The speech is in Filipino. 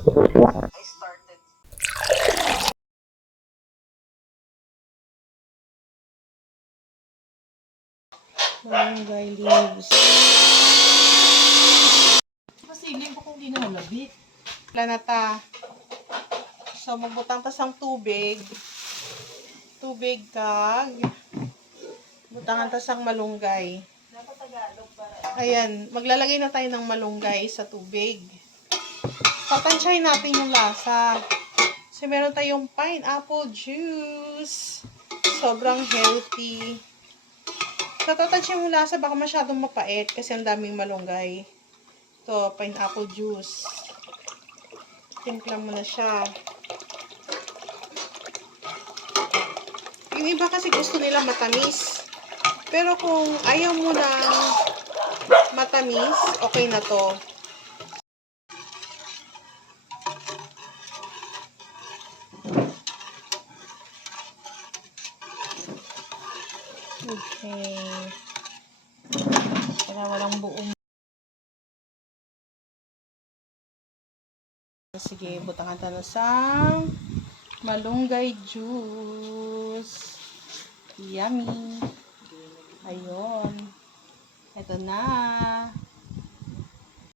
I started. Malunggay leaves. Pasilin ko kung di na malabit. Wala na ta. So, magbutang tas ang tubig. Tubig kag. Butangan tas ang malunggay. Ayan, maglalagay na tayo ng malunggay sa tubig. Patansyahin natin yung lasa. So, meron tayong pineapple juice. Sobrang healthy. So, tatansyahin yung lasa, baka masyadong mapait kasi ang daming malunggay. Ito, pineapple juice. Timpla mo na siya. Yung iba kasi gusto nila matamis. Pero kung ayaw mo ng matamis, okay na to. Okay. Para walang buong. Sige, butangan tayo sa malunggay juice. Yummy. Ayun. Ito na.